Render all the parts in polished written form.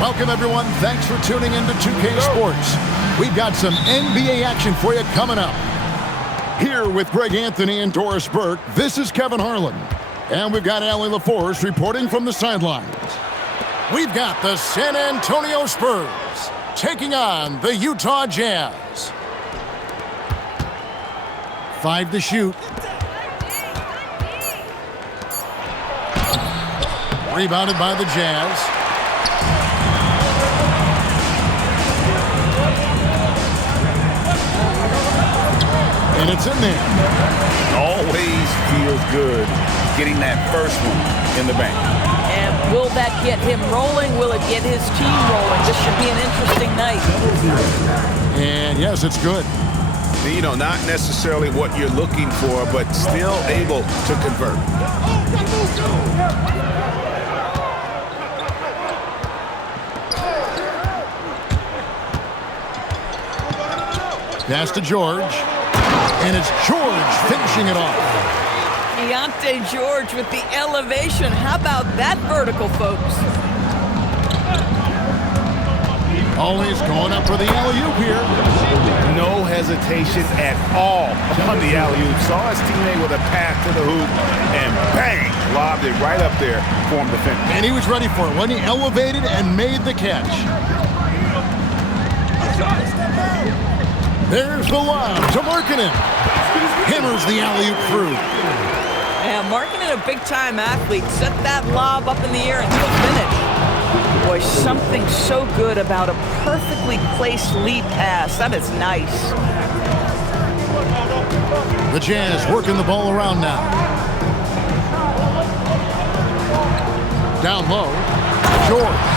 Welcome, everyone. Thanks for tuning in to 2K Sports. We've got some NBA action for you coming up. Here with Greg Anthony and Doris Burke, this is Kevin Harlan. And we've got Allie LaForce reporting from the sidelines. We've got the San Antonio Spurs taking on the Utah Jazz. 5 to shoot. Rebounded by the Jazz. And it's in there. Always feels good getting that first one in the bank. And will that get him rolling? Will it get his team rolling? This should be an interesting night. And yes, it's good. You know, not necessarily what you're looking for, but still able to convert. Pass to George. And it's George finishing it off. Keontae George with the elevation. How about that vertical, folks? Always going up for the alley-oop here. No hesitation at all on the alley-oop. Saw his teammate with a pass to the hoop, and bang, lobbed it right up there for him to finish. And he was ready for it when he elevated and made the catch. There's the lob to Markkanen. Hammers the alley-oop through. Yeah, Markkanen, a big-time athlete. Set that lob up in the air and he'll finish. Boy, something so good about a perfectly placed lead pass. That is nice. The Jazz working the ball around now. Down low, George.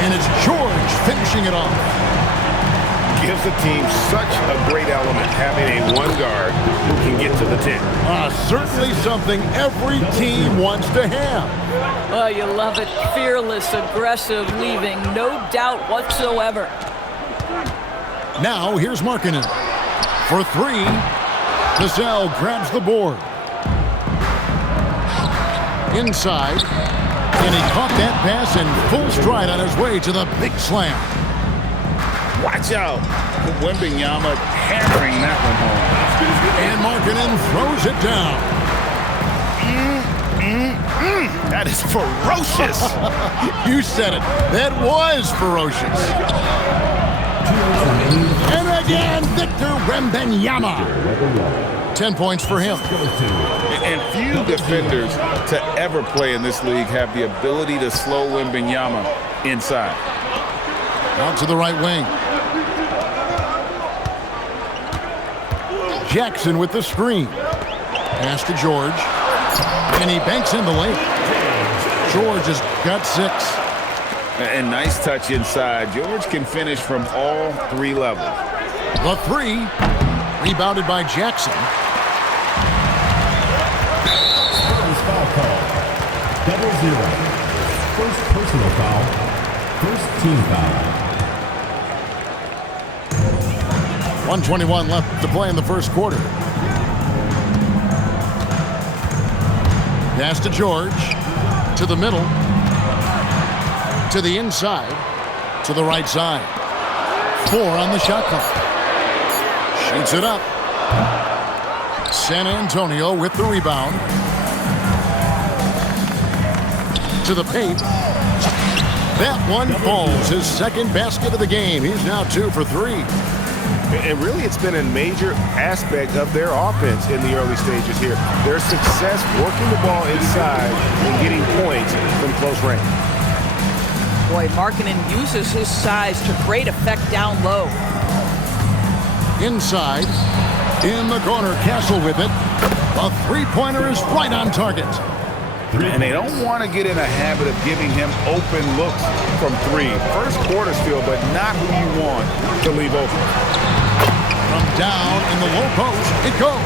And it's George finishing it off. Gives the team such a great element having a one guard who can get to the 10. Certainly something every team wants to have. Oh, you love it. Fearless, aggressive, leaving no doubt whatsoever. Now here's Markkanen. For 3, Vassell grabs the board. Inside, and he caught that pass in full stride on his way to the big slam. Watch out. Wembanyama hammering that one home. And Markkanen throws it down. That is ferocious. You said it. That was ferocious. And again, Victor Wembanyama. 10 points for him. And few defenders to ever play in this league have the ability to slow Wembanyama inside. Out to the right wing. Jackson with the screen. Pass to George. And he banks in the lane. George has got 6. And nice touch inside. George can finish from all 3 levels. The 3. Rebounded by Jackson. Foul call. 0-0. First personal foul. First team foul. 1:21 left to play in the first quarter. Pass to George. To the middle. To the inside. To the right side. 4 on the shot clock. Shoots it up. San Antonio with the rebound. To the paint. That one falls. His second basket of the game. He's now 2 for 3. And really, it's been a major aspect of their offense in the early stages here. Their success working the ball inside and getting points from close range. Boy, Markkanen uses his size to great effect down low. Inside. In the corner, Castle with it. A three-pointer is right on target. And they don't want to get in a habit of giving him open looks from 3. First quarter still, but not who you want to leave open. From down in the low post, it goes.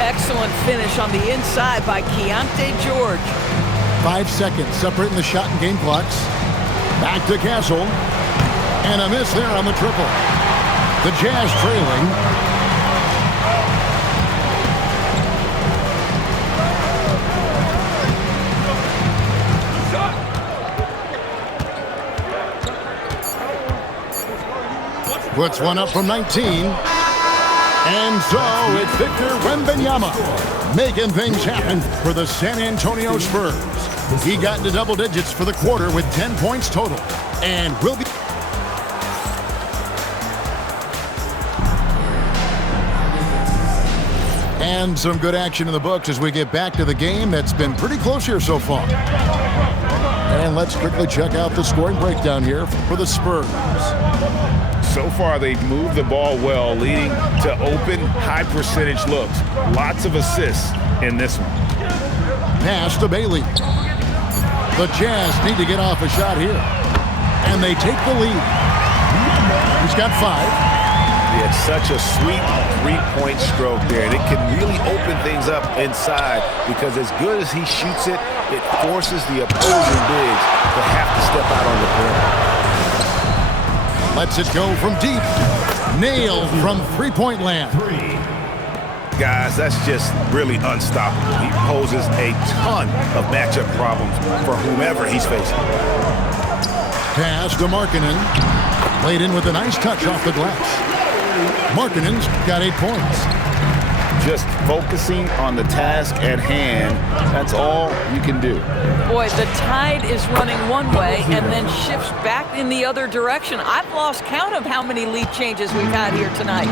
Excellent finish on the inside by Keontae George. 5 seconds separating the shot and game clocks. Back to Castle. And a miss there on the triple. The Jazz trailing. Puts one up from 19. And so it's Victor Wembanyama making things happen for the San Antonio Spurs. He got into double digits for the quarter with 10 points total. And will be... And some good action in the books as we get back to the game that's been pretty close here so far. And let's quickly check out the scoring breakdown here for the Spurs. So far, they've moved the ball well, leading to open, high-percentage looks. Lots of assists in this one. Pass to Bailey. The Jazz need to get off a shot here. And they take the lead. He's got 5. It's such a sweet three-point stroke there, and it can really open things up inside because as good as he shoots it, it forces the opposing bigs to have to step out on the perimeter. Lets it go from deep. Nailed from three-point land. Guys, that's just really unstoppable. He poses a ton of matchup problems for whomever he's facing. Pass to Markkanen. Played in with a nice touch off the glass. Markkanen's got 8 points. Just focusing on the task at hand, that's all you can do. Boy, the tide is running one way and then shifts back in the other direction. I've lost count of how many lead changes we've had here tonight.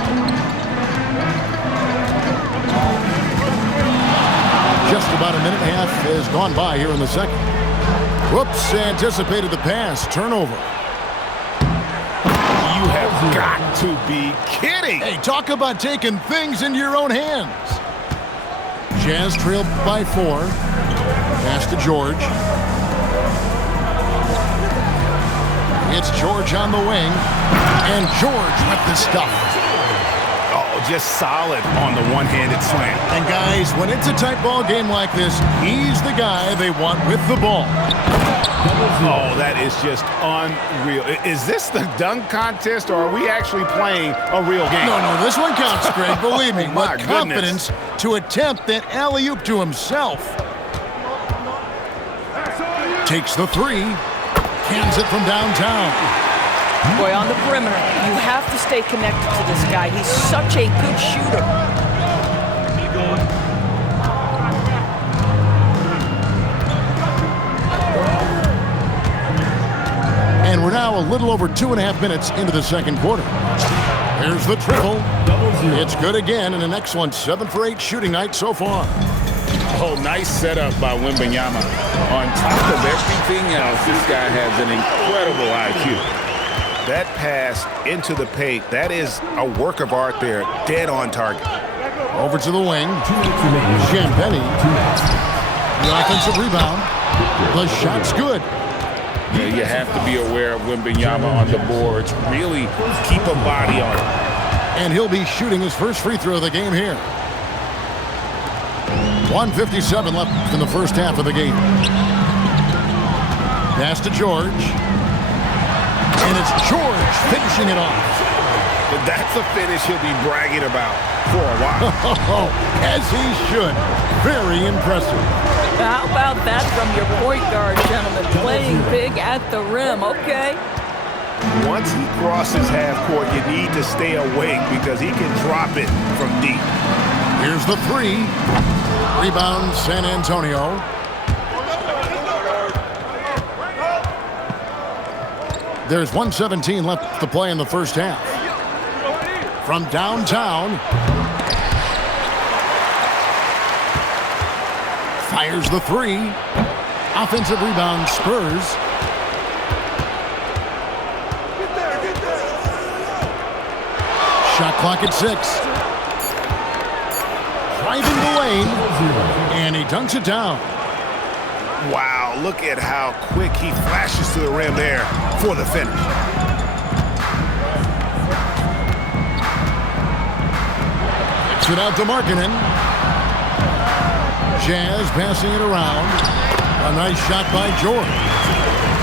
Just about a minute and a half has gone by here in the second. Whoops, anticipated the pass. Turnover. You have got to be kidding. Hey, talk about taking things into your own hands. Jazz trailed by 4. Pass to George. It's George on the wing. And George with the stuff. Oh, just solid on the one-handed slam. And guys, when it's a tight ball game like this, he's the guy they want with the ball. Oh, that is just unreal. Is this the dunk contest, or are we actually playing a real game? No, this one counts, Greg. Believe me, My with goodness. confidence to attempt that alley-oop to himself. Takes the 3. Cans it from downtown. Boy, on the perimeter, you have to stay connected to this guy. He's such a good shooter. And we're now a little over 2.5 minutes into the second quarter. Here's the triple. It's good again, and an excellent 7 for 8 shooting night so far. Oh, nice setup by Wembanyama. On top of everything else, this guy has an incredible IQ. That pass into the paint, that is a work of art there, dead on target. Over to the wing. Champagny. The offensive rebound. The shot's good. Yeah, you have to be aware of Wembanyama on the boards. Really keep a body on it. And he'll be shooting his first free throw of the game here. 1:57 left in the first half of the game. Pass to George. And it's George finishing it off. That's a finish he'll be bragging about for a while. As he should. Very impressive. How about that from your point guard, gentlemen? Playing big at the rim. Okay. Once he crosses half court, you need to stay awake because he can drop it from deep. Here's the 3. Rebound, San Antonio. There's 1:17 left to play in the first half. From downtown. Fires the 3. Offensive rebound, Spurs. Shot clock at 6. Driving the lane. And he dunks it down. Wow, look at how quick he flashes to the rim there for the finish. Kicks it out to Markkanen. Jazz passing it around. A nice shot by George.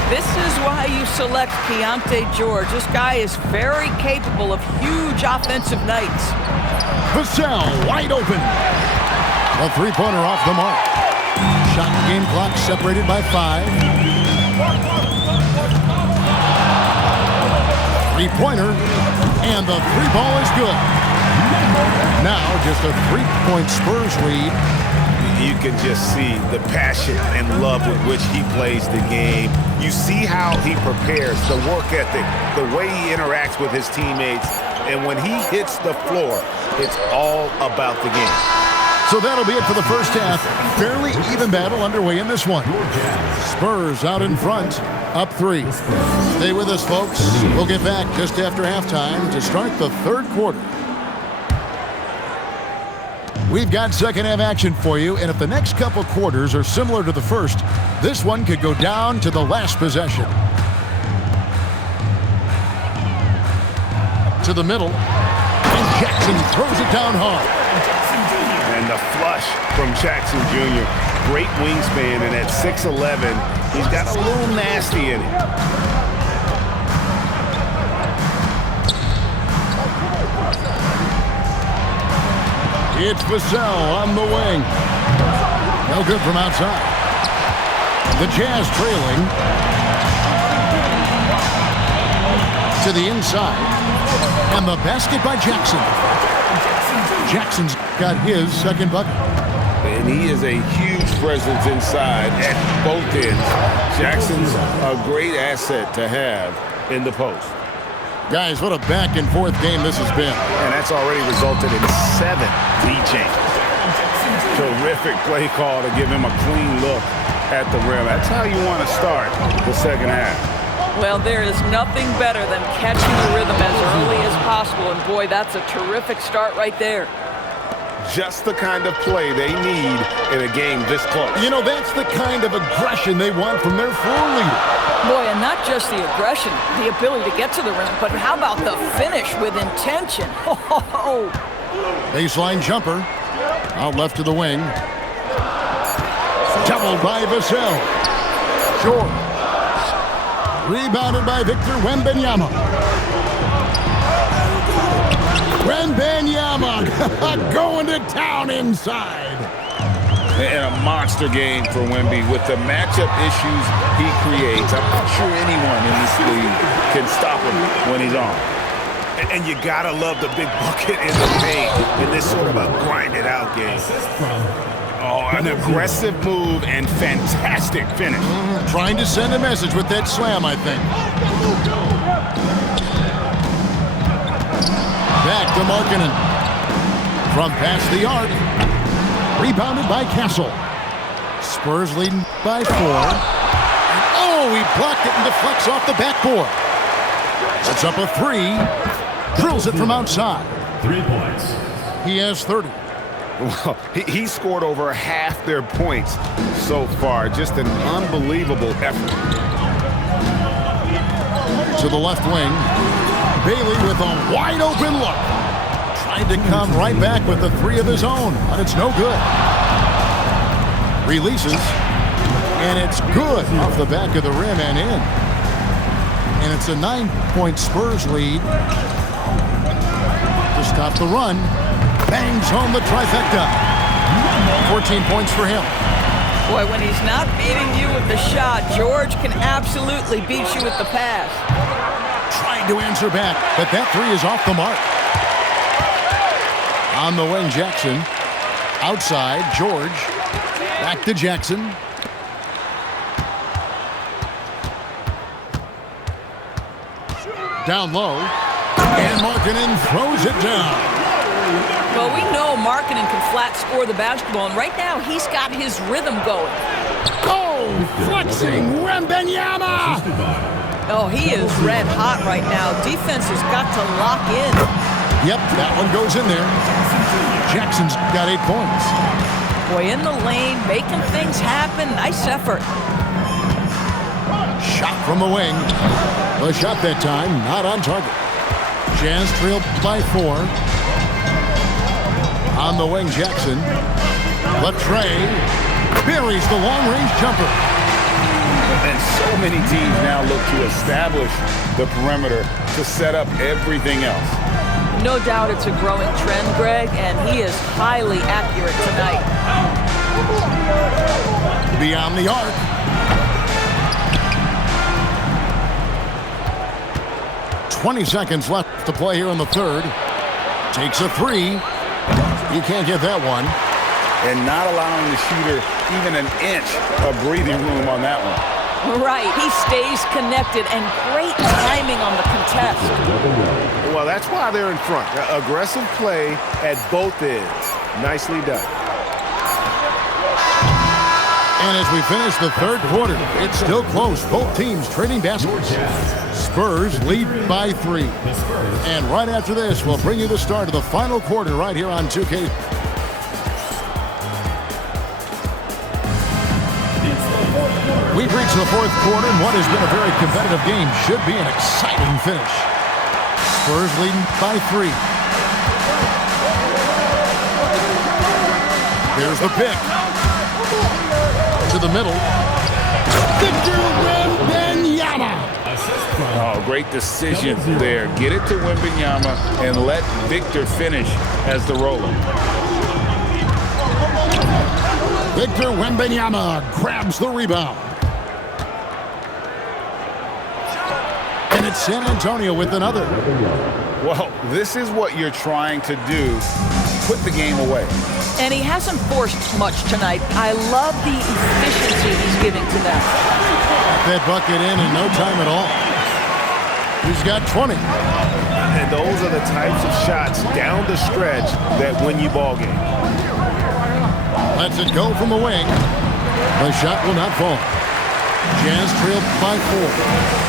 This is why you select Keontae George. This guy is very capable of huge offensive nights. Vassell wide open. A three-pointer off the mark. Shot game clock separated by 5. Three-pointer. And the three ball is good. Now just a 3-point Spurs lead. You can just see the passion and love with which he plays the game. You see how he prepares, the work ethic, the way he interacts with his teammates. And when he hits the floor, it's all about the game. So that'll be it for the first half. Fairly even battle underway in this one. Spurs out in front, up 3. Stay with us, folks. We'll get back just after halftime to start the third quarter. We've got second half action for you, and if the next couple quarters are similar to the first, this one could go down to the last possession. To the middle, and Jackson throws it down hard. And the flush from Jackson Jr. Great wingspan, and at 6'11", he's got a little nasty in it. It's Vassell on the wing. No good from outside. The Jazz trailing. To the inside. And the basket by Jackson. Jackson's got his second bucket. And he is a huge presence inside at both ends. Jackson's a great asset to have in the post. Guys, what a back-and-forth game this has been. And that's already resulted in 7 lead changes. Terrific play call to give him a clean look at the rim. That's how you want to start the second half. Well, there is nothing better than catching the rhythm as early as possible. And, boy, that's a terrific start right there. Just the kind of play they need in a game this close. You know, that's the kind of aggression they want from their floor leader. Boy, and not just the aggression, the ability to get to the rim, but how about the finish with intention? Oh. Baseline jumper. Out left to the wing. Doubled by Vassell. Short. Rebounded by Victor Wembanyama. Wembanyama going to town inside. And a monster game for Wemby with the matchup issues he creates. I'm not sure anyone in this league can stop him when he's on. And you gotta love the big bucket in the paint in this sort of a grind-it-out game. Oh, an aggressive move and fantastic finish. Trying to send a message with that slam, I think. Back to Markkanen. From past the arc. Rebounded by Castle. Spurs leading by 4. Oh, he blocked it and deflects off the backboard. It's up a 3. Drills it from outside. 3 points. He has 30. Well, he scored over half their points so far. Just an unbelievable effort. To the left wing. Bailey with a wide open look. Trying to come right back with the 3 of his own, but it's no good. Releases, and it's good off the back of the rim and in. And it's a 9-point Spurs lead. To stop the run, bangs home the trifecta. 14 points for him. Boy, when he's not beating you with the shot, George can absolutely beat you with the pass. Trying to answer back, but that 3 is off the mark. On the wing, Jackson. Outside, George. Back to Jackson. Down low. And Markkanen throws it down. Well, we know Markkanen can flat score the basketball, and right now he's got his rhythm going. Oh, flexing Wembanyama! Oh, he is red hot right now. Defense has got to lock in. Yep, that one goes in there. Jackson's got 8 points. Boy, in the lane, making things happen. Nice effort. Shot from the wing. The shot that time, not on target. Jazz trailed by 4. On the wing, Jackson. Latrey buries the long-range jumper. And so many teams now look to establish the perimeter to set up everything else. No doubt it's a growing trend, Greg, and he is highly accurate tonight. Beyond the arc. 20 seconds left to play here in the third. Takes a three. He can't get that one. And not allowing the shooter even an inch of breathing room on that one. Right. He stays connected, and great timing on the contest. Well, that's why they're in front. Aggressive play at both ends. Nicely done. And as we finish the third quarter, it's still close. Both teams trading baskets. Spurs lead by 3. And right after this, we'll bring you the start of the final quarter right here on 2K. We've reached the fourth quarter, and what has been a very competitive game should be an exciting finish. Spurs leading by 3. Here's the pick. To the middle. Victor Wembanyama. Oh, great decision there. Get it to Wembanyama and let Victor finish as the roller. Victor Wembanyama grabs the rebound. And it's San Antonio with another. Well, this is what you're trying to do. Put the game away. And he hasn't forced much tonight. I love the efficiency he's giving to them. That bucket in no time at all. He's got 20. And those are the types of shots down the stretch that win you ball games. Lets it go from the wing. The shot will not fall. Jazz trailed by 4.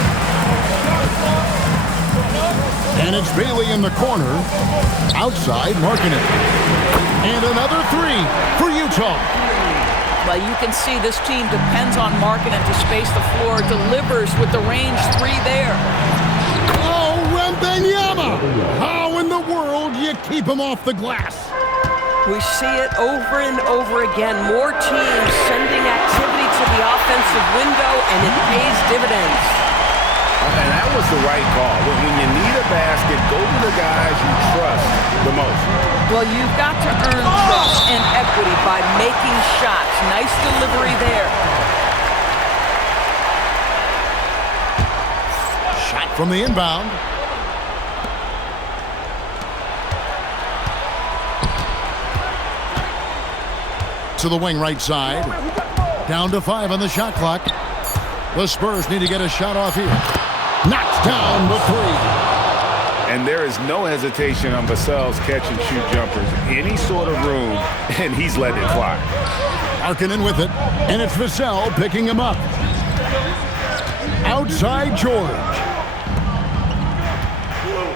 And it's Bailey in the corner. Outside, marking it. And another 3 for Utah. Well, you can see this team depends on Markkanen to space the floor. Delivers with the range 3 there. Oh, Wembanyama! How in the world do you keep him off the glass? We see it over and over again. More teams sending activity to the offensive window, and it pays dividends. And that was the right call. When you need a basket, go to the guys you trust the most. Well, you've got to earn trust and equity by making shots. Nice delivery there. Shot from the inbound. To the wing right side. Down to 5 on the shot clock. The Spurs need to get a shot off here. Knocked down the 3. And there is no hesitation on Vassell's catch-and-shoot jumpers. Any sort of room, and he's letting it fly. Markkanen with it, and it's Vassell picking him up. Outside George.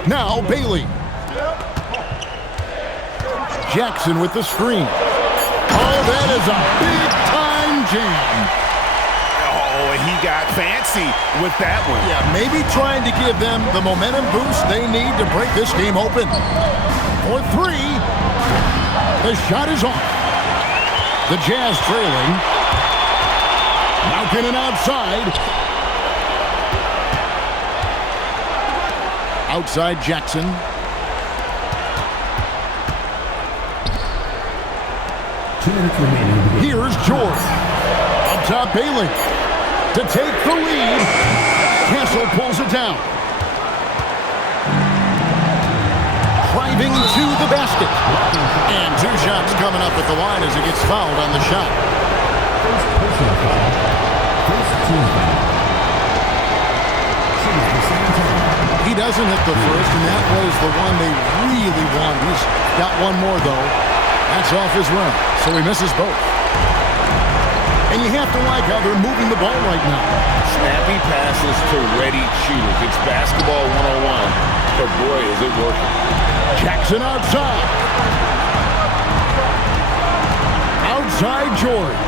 Now Bailey. Jackson with the screen. Oh, that is a big-time jam. Oh, and he got fancy with that one. Yeah, maybe trying to give them the momentum boost they need to break this game open. For 3. The shot is off. The Jazz trailing. Markkanen outside. Outside Jackson. Here's George. Up top Bailey. To take the lead. Castle pulls it down. Driving to the basket. And 2 shots coming up at the line as he gets fouled on the shot. First personal foul. First team foul. He doesn't hit the first, and that was the one they really wanted. He's got one more, though. That's off his run, so he misses both. And you have to like how they're moving the ball right now. Snappy passes to ready shooters. It's basketball 101, but boy, is it working. Jackson outside. Outside George.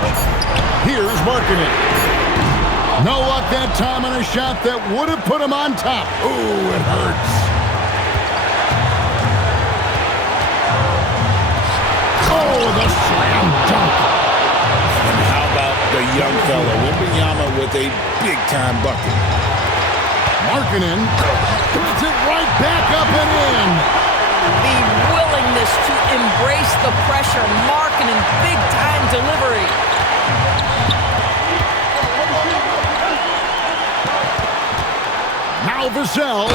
Here's Markkanen. No luck that time on a shot that would have put him on top. Ooh, it hurts. Oh, the slam dunk. And how about the young fella, Wembanyama with a big-time bucket. Markkanen puts it right back up and in. The willingness to embrace the pressure. Markkanen, big-time delivery. Now Vassell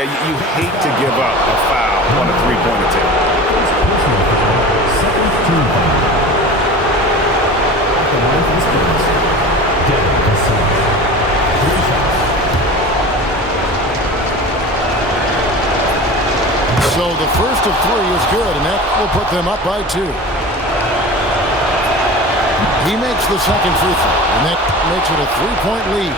Yeah, you hate to give up a foul on a three-point attempt. Personal foul. Second team foul. At the line for the Spurs, Devin Vassell. 3 shots. So the first of 3 is good, and that will put them up by 2. He makes the second free throw, and that makes it a 3-point lead.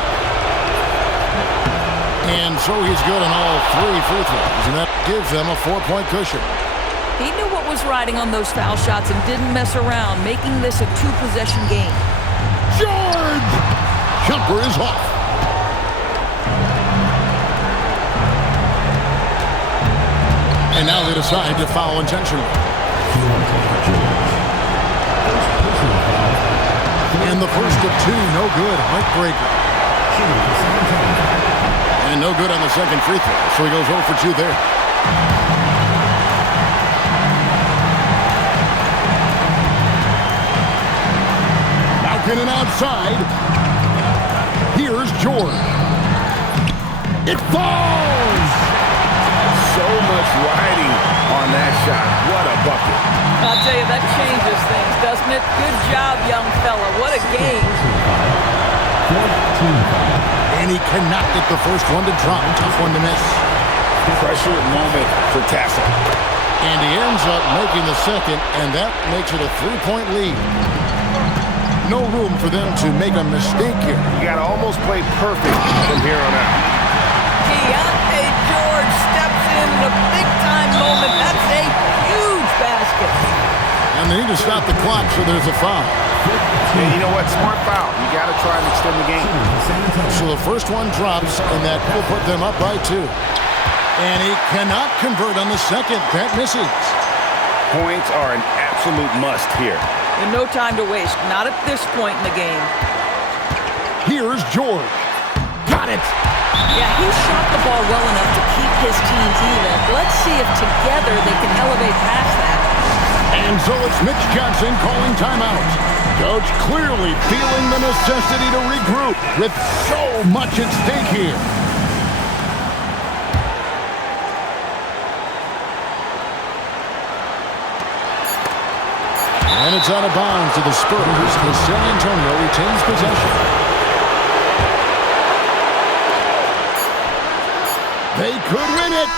And so he's good on all 3 free throws, and that gives them a 4-point cushion. He knew what was riding on those foul shots and didn't mess around, making this a 2-possession game. George! Jumper is off. And now they decide to foul intentionally. And the first of 2, no good. Heartbreaker. And no good on the second free throw, so he goes 0 for 2 there. Malkin outside. Here's George. It falls! So much riding on that shot. What a bucket. I'll tell you, that changes things, doesn't it? Good job, young fella. What a game. And he cannot get the first one to drop. Tough one to miss. Pressure moment for Tassel. And he ends up making the second, and that makes it a 3-point lead. No room for them to make a mistake here. You got to almost play perfect from here on out. Keontae George steps in a big-time moment. That's a huge basket. And they need to stop the clock, so there's a foul. And you know what? Smart foul. You got to try and extend the game. So the first one drops, and that will put them up by 2. And he cannot convert on the second. That misses. Points are an absolute must here. And no time to waste. Not at this point in the game. Here's George. Got it. Yeah, he shot the ball well enough to keep his teams even. Let's see if together they can elevate past that. And so it's Mitch Johnson calling timeout. Coach clearly feeling the necessity to regroup with so much at stake here. And it's out of bounds to the Spurs as San Antonio retains possession. They could win it.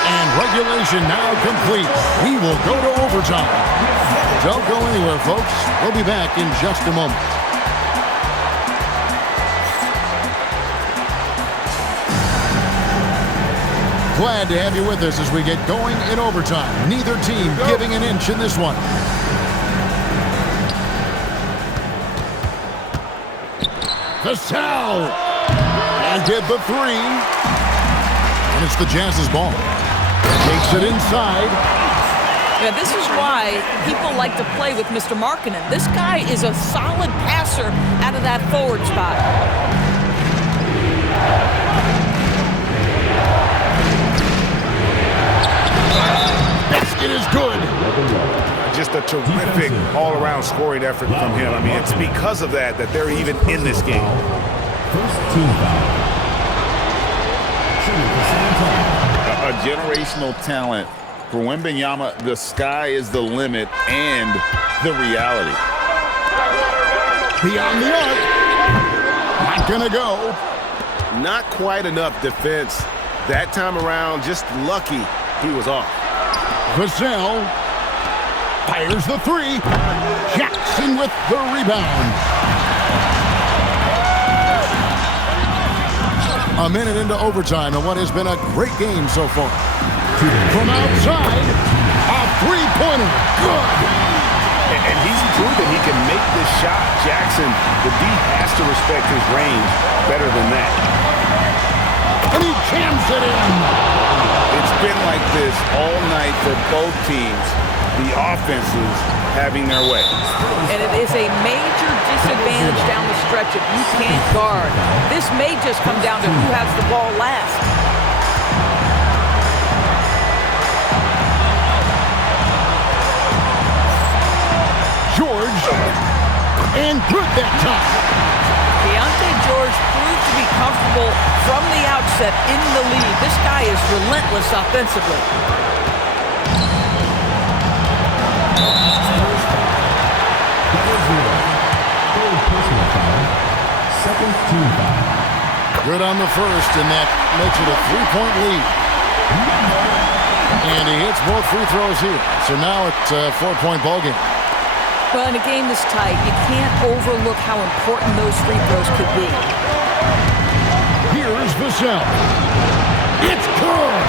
And regulation now complete. We will go to overtime. Don't go anywhere, folks. We'll be back in just a moment. Glad to have you with us as we get going in overtime. Neither team giving an inch in this one. Vassell. And hit the 3. And it's the Jazz's ball. Takes it inside. Yeah, this is why people like to play with Mr. Markkanen. This guy is a solid passer out of that forward spot. Basket is good. Just a terrific all-around scoring effort from him. I mean, it's because of that they're even in this game. First team foul. A generational talent. For Wembanyama, the sky is the limit and the reality. Beyond the arc. Not gonna go. Not quite enough defense. That time around, just lucky he was off. Vassell fires the 3. Jackson with the rebound. A minute into overtime and what has been a great game so far. From outside, a 3-pointer. Good. And he's proven he can make this shot. Jackson, the D has to respect his range better than that. And he jams it in. It's been like this all night for both teams. The offenses having their way. And it is a major disadvantage down the stretch if you can't guard. This may just come down to who has the ball last. George, and good that time. Keontae George proved to be comfortable from the outset in the lead. This guy is relentless offensively. Second team foul. Good on the first, and that makes it a 3-point lead. And he hits both free throws here. So now it's a 4-point ballgame. Well, in a game this tight, you can't overlook how important those free throws could be. Here's Vassell. It's good!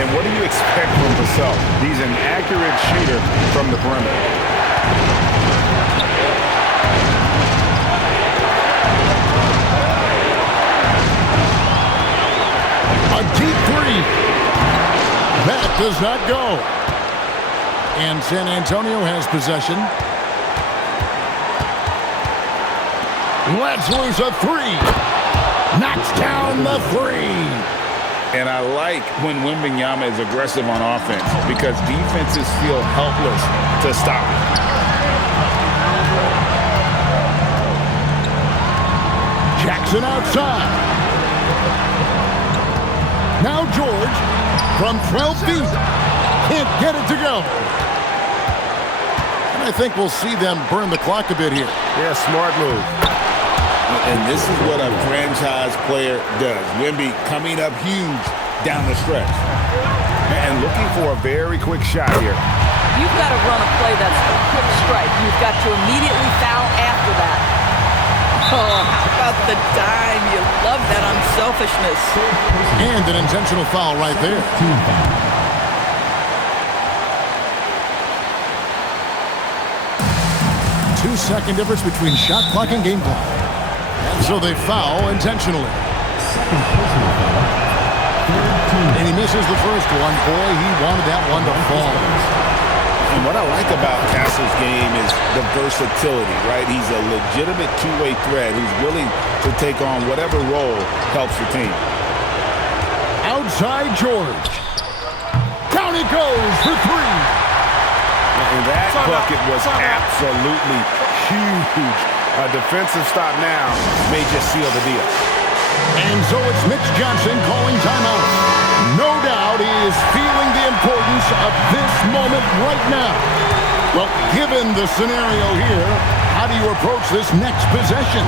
And what do you expect from Vassell? He's an accurate shooter from the perimeter. A deep three. That does not go. And San Antonio has possession. Lets loose a three. Knocks down the three. And I like when Wembanyama is aggressive on offense because defenses feel helpless to stop him. Jackson outside. Now George from 12 feet. Can't get it to go. And I think we'll see them burn the clock a bit here. Yeah, smart move. And this is what a franchise player does. Wemby coming up huge down the stretch. And looking for a very quick shot here. You've got to run a play that's a quick strike. You've got to immediately foul after that. Oh, how about the dime? You love that unselfishness. And an intentional foul right there. Team foul. Two-second difference between shot clock and game clock. And so they foul intentionally. Second personal foul. Third team. And he misses the first one. Boy, he wanted that one to fall. And what I like about Castle's game is the versatility, right? He's a legitimate two-way threat who's willing to take on whatever role helps your team. Outside George. Down he goes for three. And that bucket was absolutely huge. A defensive stop now may just seal the deal. And so it's Mitch Johnson calling timeout. No doubt he is feeling the importance of this moment right now. Well, given the scenario here, how do you approach this next possession?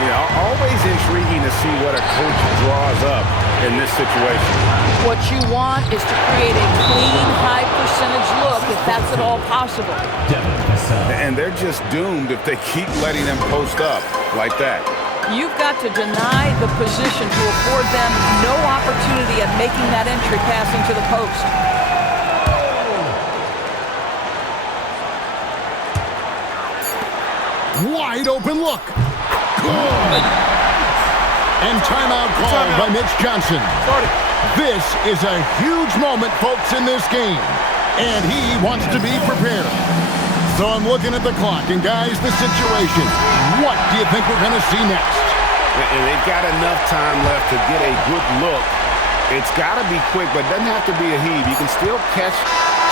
You know, always intriguing to see what a coach draws up in this situation. What you want is to create a clean, high-percentage look if that's at all possible. Devin Vassell. And they're just doomed if they keep letting them post up like that. You've got to deny the position to afford them no opportunity at making that entry pass into the post. Wide open look. Good. And timeout called by Mitch Johnson. This is a huge moment, folks, in this game. And he wants to be prepared. So I'm looking at the clock, and guys, the situation. What do you think we're going to see next? And they've got enough time left to get a good look. It's got to be quick, but it doesn't have to be a heave. You can still catch,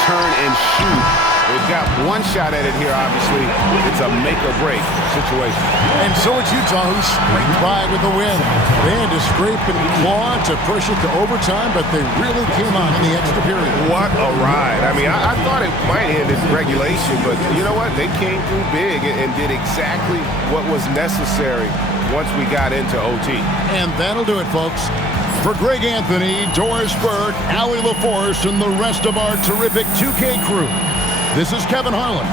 turn, and shoot. They've got one shot at it here, obviously. It's a make-or-break situation. And so it's Utah who scraped by with the win. They had to scrape and claw to push it to overtime, but they really came on in the extra period. What a ride. I mean, I thought it might end in regulation, but you know what? They came through big and did exactly what was necessary once we got into OT. And that'll do it, folks. For Greg Anthony, Doris Burke, Allie LaForce, and the rest of our terrific 2K crew, this is Kevin Harlan.